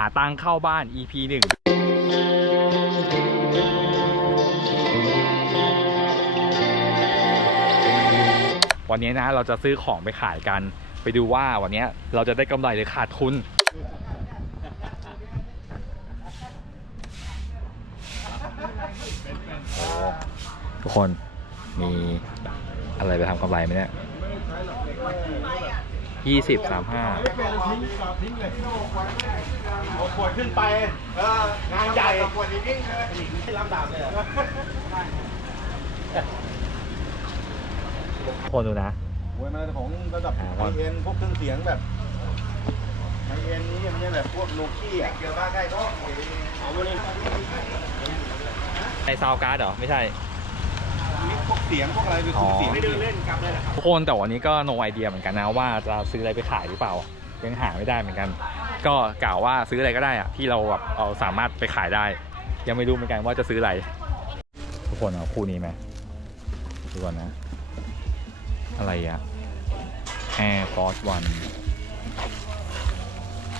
าตังเข้าบ้าน EP หนึ่งวันนี้นะเราจะซื้อของไปขายกัน ไปดูว่าวันนี้เราจะได้กำไรหรือขาดทุนทุกคนมีอะไรไปทำกำไรไหมเนี่ย ยี่สิบสามห้าขวดขึ้นไปเอองานใหญ่ขวดนิ่งๆเลยไม่รับดาบเลยคนดูนะโวยมันของระดับอ่าไฮเอ็นพวกเครื่องเสียงแบบไฮเอ็นนี้มันจะแบบพวกโนเกียเกี่ยวบ้าใกล้ก็เอาไปเลยในซาวการ์ดเหรอ ไม่ใช่นี่ พวกเสียงพวกอะไรเป็นเครื่องเสียงไม่เดินเล่นกลับเลยแหละครับทุกคนแต่วันนี้ก็ no idea เหมือนกันนะว่าจะซื้ออะไรไปขายหรือเปล่า ยังหาไม่ได้เหมือนกัน ก็กล่าวว่าซื้ออะไรก็ได้อะที่เราแบบเอาสามารถไปขายได้ ยังไม่รู้เหมือนกันว่าจะซื้ออะไร ทุกคนเอาคู่นี้ไหมดูก่อนนะ อะไรอะ Air Force One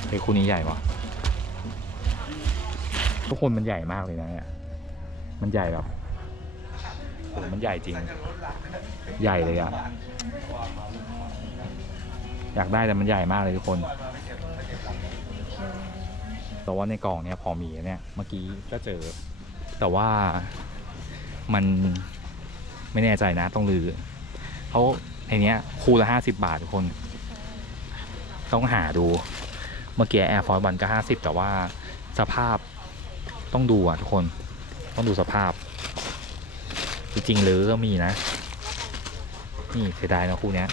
เฮ้ยคู่นี้ใหญ่ปะทุกคนมันใหญ่มากเลยนะเนี่ยมันใหญ่แบบโห มันใหญ่จริง ใหญ่เลยอะอยากได้แต่มันใหญ่มากเลยทุกคน แต่ว่าในกล่องเนี่ยพอมีเนี่ย เมื่อกี้ก็เจอ แต่ว่ามันไม่แน่ใจนะต้องลือเขาในเนี้ยคูละห้าสิบาททุกคน ต้องหาดู เมื่อกี้ Air Force One ก็ห้าสิบแต่ว่าสภาพต้องดูอะทุกคน ต้องดูสภาพ จริงๆหรือก็มีนะ นี่เสียดายนะคู่เนี้ย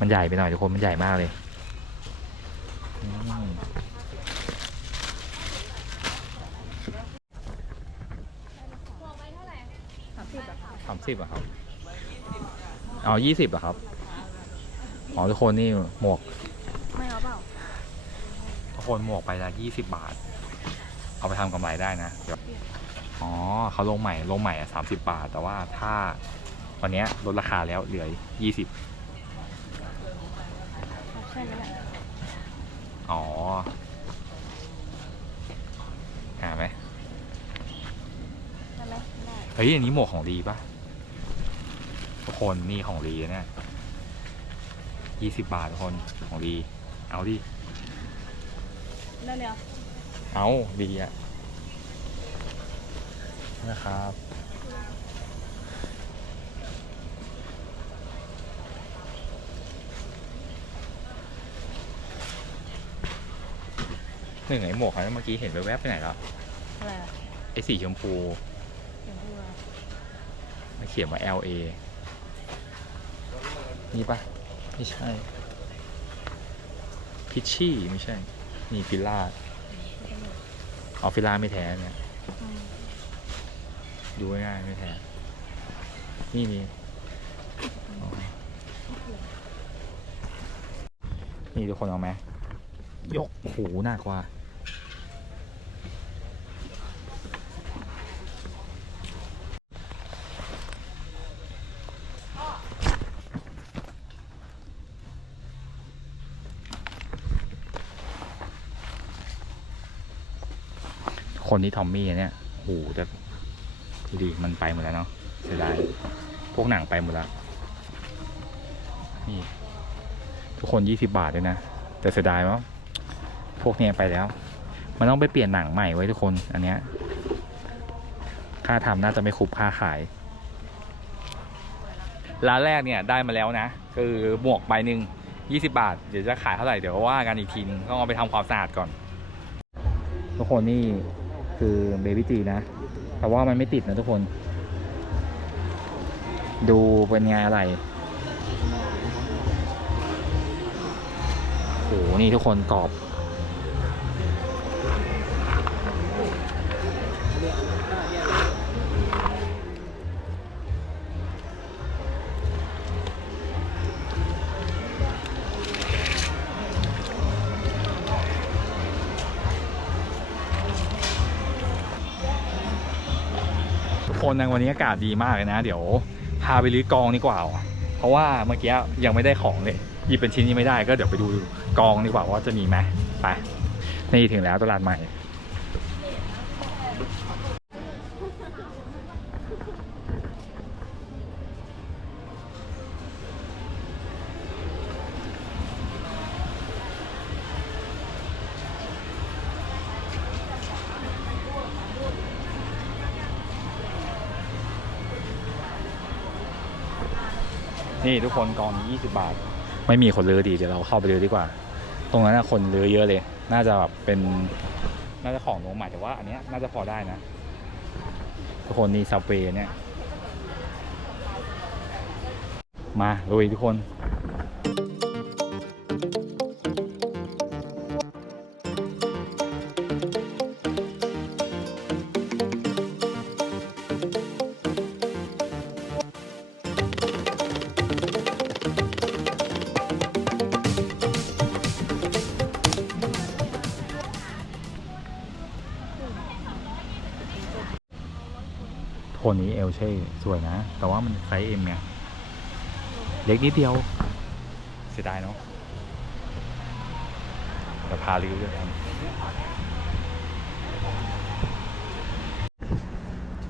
มันใหญ่ไปหน่อยทุกคนมันใหญ่มากเลยอืมสามสิบอะครับเอายี่สิบอะครับอ๋อทุกคนนี่หมวก ไม่เอาเปล่าทุกคนหมวกไปละยี่สิบบาท เอาไปทำกำไรได้นะเดี๋ยว อ๋อเขาลงใหม่ลงใหม่สามสิบบาท แต่ว่าถ้าวันเนี้ยลดราคาแล้วเหลือยี่สิบใช่ไหมเนี่ยอ๋อ หาไหมใช่ไหมได้เฮ้ยอันนี้หมวกของดีปะทุกคนนี่ของดีนะเนี่ยยี่สิบบาททุกคนของดี เอาดิ ได้เลยเหรอ เอาดีอะ นะครับ หนึ่งไอ้หมวกเขาเมื่อกี้เห็นแวบๆไปไหนแล้วอะไรอะไอ้สีชมพูเดี๋ยวพูดว่ามันเขียนว่า LA นี่ปะไม่ใช่ พิชชี่ไม่ใช่ นี่ฟิลล่า เอาฟิลล่าไม่แท้เนี่ยอืม ดูง่ายๆไม่แท้นี่มีอ๋อนี่ทุกคนเอาไหมยกโอ้โหหนักกว่า คนที่ทอมมี่เนี่ยโอ้โหจะ ดูดิมันไปหมดแล้วเนาะเสียดายพวกหนังไปหมดแล้วนี่ทุกคนยี่สิบาทเลยนะ แต่เสียดายว่าพวกเนี้ยไปแล้ว มันต้องไปเปลี่ยนหนังใหม่ไว้ทุกคนอันเนี้ยค่าทำน่าจะไม่คุ้มค่าขายร้านแรกเนี่ยได้มาแล้วนะ คือหมวกใบหนึ่งยี่สิบาท เดี๋ยวจะขายเท่าไหร่เดี๋ยวว่ากันอีกทีนึงต้องเอาไปทำความสะอาดก่อน ทุกคนนี่คือเบบี้จีนะ แต่ว่ามันไม่ติดนะทุกคน ดูเป็นไงอะไรโอ้โหนี่ทุกคนกรอบ คนในวันนี้อากาศดีมากเลยนะ เดี๋ยวพาไปรื้อกองดีกว่า เพราะว่าเมื่อกี้ยังไม่ได้ของเลยหยิบเป็นชิ้นนี้ไม่ได้ก็เดี๋ยวไปดูกองดีกว่าว่าจะมีไหมไปนี่ถึงแล้วตลาดใหม่ นี่ทุกคนกองนี้20 บาท ไม่มีคนเลือดีเดี๋ยวเราเข้าไปเลือดีกว่า ตรงนั้นนะคนเลือเยอะเลย น่าจะแบบเป็นน่าจะของลงมใหม่แต่ว่าอันนี้น่าจะพอได้นะ ทุกคนนี่ซาเฟเนี่ย มาลุยทุกคน นี้เอลเช่สวยนะ แต่ว่ามันไซส์เอ็มไงเล็กนิดเดียว เสียดายเนาะแต่พาลิวด้วยกัน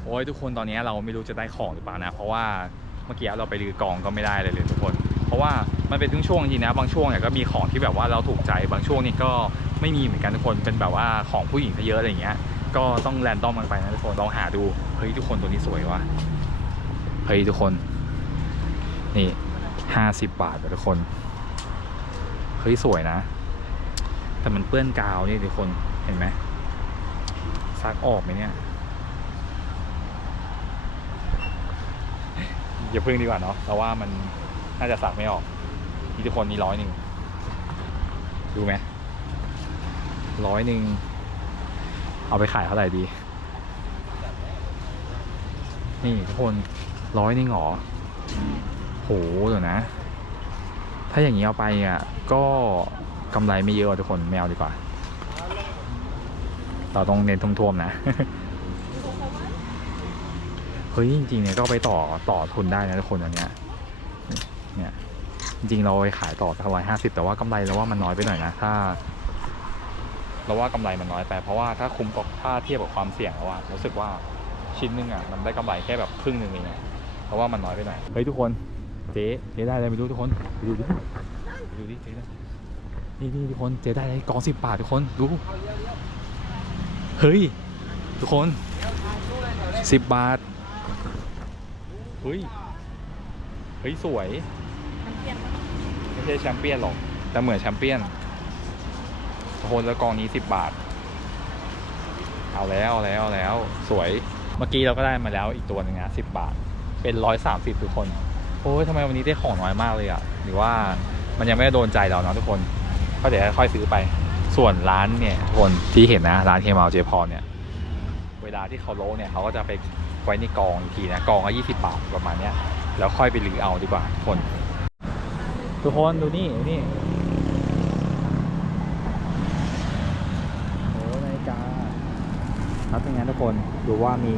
โอ้ยทุกคนตอนนี้เราไม่รู้จะได้ของหรือเปล่านะ เพราะว่าเมื่อกี้เราไปรื้อกองก็ไม่ได้เลยเลยทุกคน เพราะว่ามันเป็นช่วงจริงนะ บางช่วงเนี่ยก็มีของที่แบบว่าเราถูกใจ บางช่วงนี่ก็ไม่มีเหมือนกันทุกคน เป็นแบบว่าของผู้หญิงซะเยอะอะไรอย่างเงี้ย ก็ต้องแรนดอมมันไปนะทุกคนลองหาดูเฮ้ยทุกคนตัวนี้สวยว่ะเฮ้ยทุกคน นี่ห้าสิบบาททุกคนเฮ้ยสวยนะ แต่มันเปื้อนกาวนี่ทุกคนเห็นไหมซักออกไหมเนี่ยอย่าพึ่งดีกว่าเนาะเราว่ามันน่าจะซักไม่ออกนี่ทุกคนนี่ร้อยหนึ่งดูไหมร้อยหนึ่ง เอาไปขายเท่าไหร่ดี นี่ทุกคนร้อยนึงเหรอโหเดี๋ยวนะ ถ้าอย่างนี้เอาไปอะ ก็กำไรไม่เยอะทุกคนไม่เอาดีกว่า เราต้องเน้นท่วมๆนะ เฮ้ยจริงๆเนี่ยก็ไปต่อต่อทุนได้นะทุกคนอันเนี้ยเนี่ยจริงๆเราไปขายต่อสักร้อยห้าสิบแต่ว่ากำไรเราว่ามันน้อยไปหน่อยนะ ถ้า เราว่ากำไรมันน้อยไป เพราะว่าถ้าคุ้มกับถ้าเทียบกับความเสี่ยงแล้วอะรู้สึกว่าชิ้นหนึงอะมันได้กำไรแค่แบบครึ่งหนึ่งเองเพราะว่ามันน้อยไปหน่อยเฮ้ยทุกคนเจ๊เจ๊ได้อะไรไม่รู้ทุกคนไปดูดิไปดูดิเจ๊ได้นี่นี่ทุกคนเจ๊ได้อะไรกองสิบบาททุกคนดูเฮ้ยทุกคนสิบบาทเฮ้ยเฮ้ยสวยไม่ใช่แชมเปี้ยนหรอกแต่เหมือนแชมเปี้ยน โคนแล้วกองนี้สิบบาท เอาแล้วเอาแล้วเอาแล้วสวยเมื่อกี้เราก็ได้มาแล้วอีกตัวหนึ่งนะสิบบาท เป็นร้อยสามสิบทุกคนโอ้ยทำไมวันนี้ได้ของน้อยมากเลยอะหรือว่ามันยังไม่ได้โดนใจเราเนาะทุกคนก็เดี๋ยวค่อยซื้อไป ส่วนร้านเนี่ยคนที่เห็นนะร้านเคมาเจพอเนี่ย เวลาที่เขาโลเนี่ยเขาก็จะไปไว้ในกองอีกทีนะกองก็ยี่สิบบาทประมาณเนี้ยแล้วค่อยไปรื้อเอาดีกว่าทุกคน ทุกคนดูนี่นี่ โอ้นาฬิกา ครับเป็นไงทุกคนดูว่ามี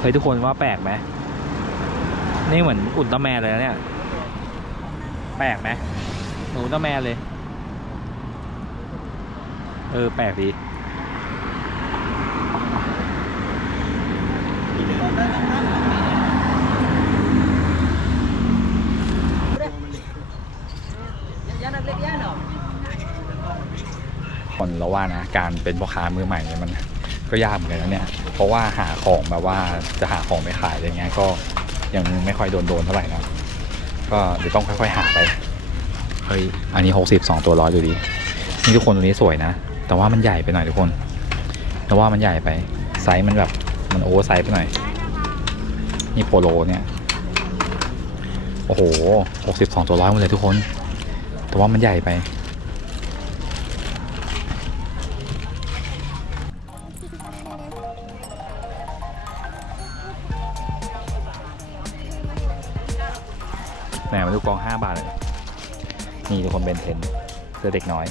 เฮ้ยทุกคนว่าแปลกไหมนี่เหมือนอุลตร้าแมนเลยนะเนี่ย แปลกไหมหนูอุลตร้าแมนเลย เออ แปลกดีคนเราว่านะ การเป็นพ่อค้ามือใหม่เนี่ยมันก็ยากเหมือนกันนะเนี่ย เพราะว่าหาของแบบว่าจะหาของไปขายอะไรเงี้ยก็ยังไม่ค่อยโดนโดนเท่าไหร่นะก็เดี๋ยวต้องค่อย ๆ หาไป เฮ้ย อันนี้หกสิบสองตัวร้อยดูดี นี่ทุกคนตัวนี้สวยนะ แต่ว่ามันใหญ่ไปหน่อยทุกคน แต่ว่ามันใหญ่ไป ไซส์มันแบบมันโอเวอร์ไซส์ไปหน่อย นี่โปโลเนี่ย โอ้โหหกสิบสองตัวร้อยหมดเลยทุกคน แต่ว่ามันใหญ่ไป แหมมาดูกองห้าบาทเลย นี่ทุกคนเบนเทนเสื้อเด็กน้อย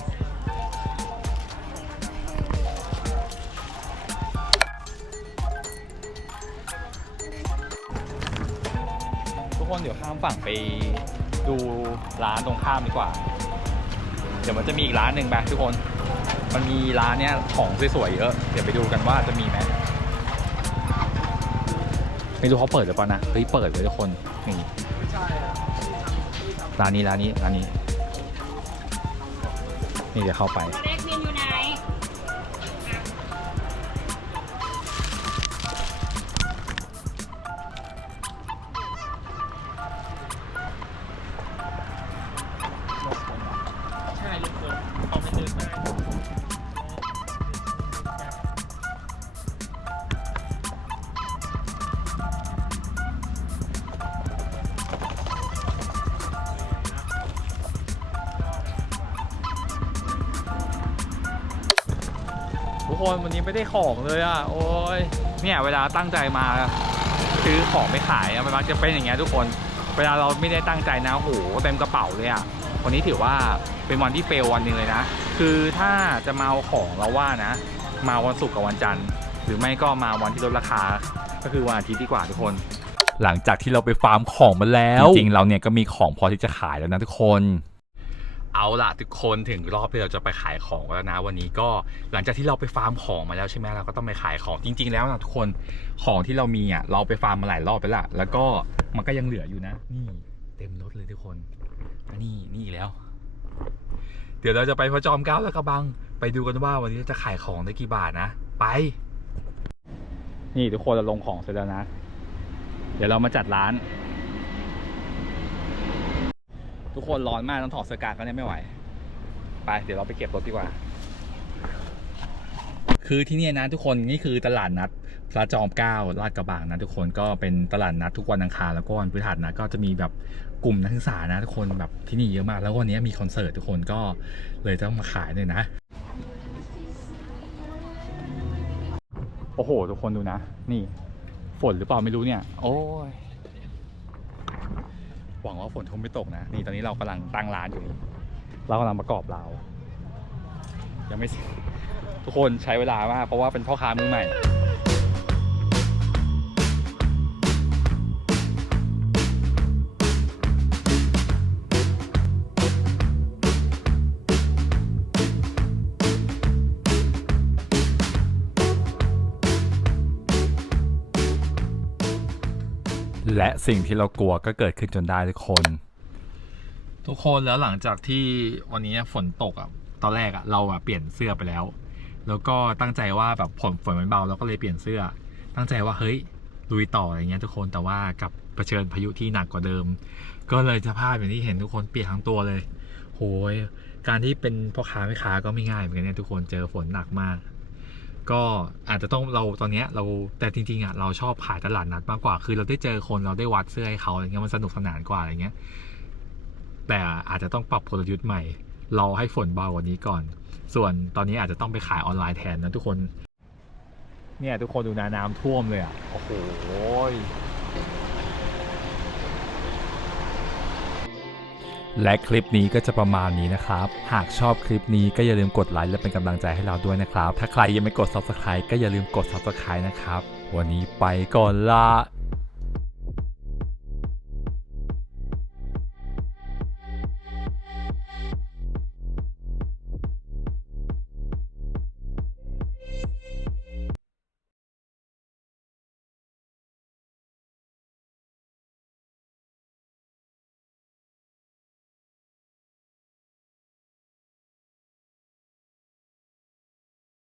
ามฝั่งไปดูร้านตรงข้ามดีกว่า เดี๋ยวมันจะมีอีกร้านหนึ่งไปทุกคน มันมีร้านเนี้ยของสวยๆเยอะ เดี๋ยวไปดูกันว่าจะมีไหมไม่รู้เขาเปิดหรือเปล่านะ เฮ้ยเปิดเลยทุกคน นี่ร้านนี้ร้านนี้ร้านนี้ นี่เดี๋ยวเข้าไป นวันนี้ไม่ได้ของเลยอะโอ้ยเนี่ยเวลาตั้งใจมาซื้อของไม่ขายอะมันมักจะเป็นอย่างเงี้ยทุกคน เวลาเราไม่ได้ตั้งใจนะโอ้โหเต็มกระเป๋าเลยอะวันนี้ถือว่าเป็นวันที่เฟลวันหนึ่งเลยนะ คือถ้าจะมาเอาของเราว่านะ มาวันศุกร์กับวันจันทร์ หรือไม่ก็มาวันที่ลดราคา ก็คือวันอาทิตย์ดีกว่าทุกคน หลังจากที่เราไปฟาร์มของมาแล้ว จริงๆเราเนี่ยก็มีของพอที่จะขายแล้วนะทุกคน เอาล่ะทุกคนถึงรอบที่เราจะไปขายของแล้วนะวันนี้ก็หลังจากที่เราไปฟาร์มของมาแล้วใช่ไหมเราก็ต้องไปขายของจริง ๆ แล้วนะทุกคนของที่เรามีอะเราไปฟาร์มมาหลายรอบไปละแล้วก็มันก็ยังเหลืออยู่นะ นี่เต็มรถเลยทุกคนนี่นี่แล้ว เดี๋ยวเราจะไปพระจอมเกล้าแล้วก็บัง ไปดูกันว่าวันนี้จะขายของได้กี่บาทนะไป นี่ทุกคนเราลงของเสร็จแล้วนะ เดี๋ยวเรามาจัดร้าน ทุกคนร้อนมากต้องถอดเสื้อกากก็เนี่ยไม่ไหว ไป เดี๋ยวเราไปเก็บรถดีกว่า คือที่นี่นะทุกคนนี่คือตลาดนัดพระจอมเกล้าลาดกระบังนะทุกคนก็เป็นตลาดนัดทุกวันอังคารแล้วก็วันพฤหัสนะก็จะมีแบบกลุ่มนักศึกษานะทุกคนแบบที่นี่เยอะมาก แล้ววันนี้มีคอนเสิร์ตทุกคนก็เลยต้องมาขายเลยนะ โอ้โห ทุกคนดูนะ นี่ ฝนหรือเปล่าไม่รู้เนี่ย โอ้ย หวังว่าฝนคงไม่ตกนะ นี่ตอนนี้เรากำลังตั้งร้านอยู่นี่เรากำลังประกอบรายังไม่เสร็จทุกคนใช้เวลามากเพราะว่าเป็นพ่อค้ามือใหม่ และสิ่งที่เรากลัวก็เกิดขึ้นจนได้ทุกคน ทุกคนแล้วหลังจากที่วันนี้ฝนตกอะตอนแรกอะเราอะเปลี่ยนเสื้อไปแล้ว แล้วก็ตั้งใจว่าแบบฝนฝนมันเบาเราก็เลยเปลี่ยนเสื้อ ตั้งใจว่าเฮ้ยลุยต่ออะไรเงี้ยทุกคนแต่ว่ากับเผชิญพายุที่หนักกว่าเดิม ก็เลยสภาพอย่างที่เห็นทุกคนเปียกทั้งตัวเลย โหยการที่เป็นพ่อค้าแม่ค้าก็ไม่ง่ายเหมือนกันเนี่ยทุกคนเจอฝนหนักมาก ก็อาจจะต้องเราตอนเนี้ยเราแต่จริงๆอะเราชอบขายตลาดนัดมากกว่า คือเราได้เจอคนเราได้วัดเสื้อให้เขาอะไรเงี้ยมันสนุกสนานกว่าอะไรเงี้ยแต่อาจจะต้องปรับกลยุทธ์ใหม่ เราให้ฝนเบากว่านี้ก่อน ส่วนตอนนี้อาจจะต้องไปขายออนไลน์แทนนะทุกคน เนี่ยทุกคนดูนาน้ำท่วมเลยอะโอ้โห และคลิปนี้ก็จะประมาณนี้นะครับ หากชอบคลิปนี้ก็อย่าลืมกดไลค์และเป็นกำลังใจให้เราด้วยนะครับ ถ้าใครยังไม่กด subscribe ก็อย่าลืมกด subscribe นะครับ วันนี้ไปก่อนละ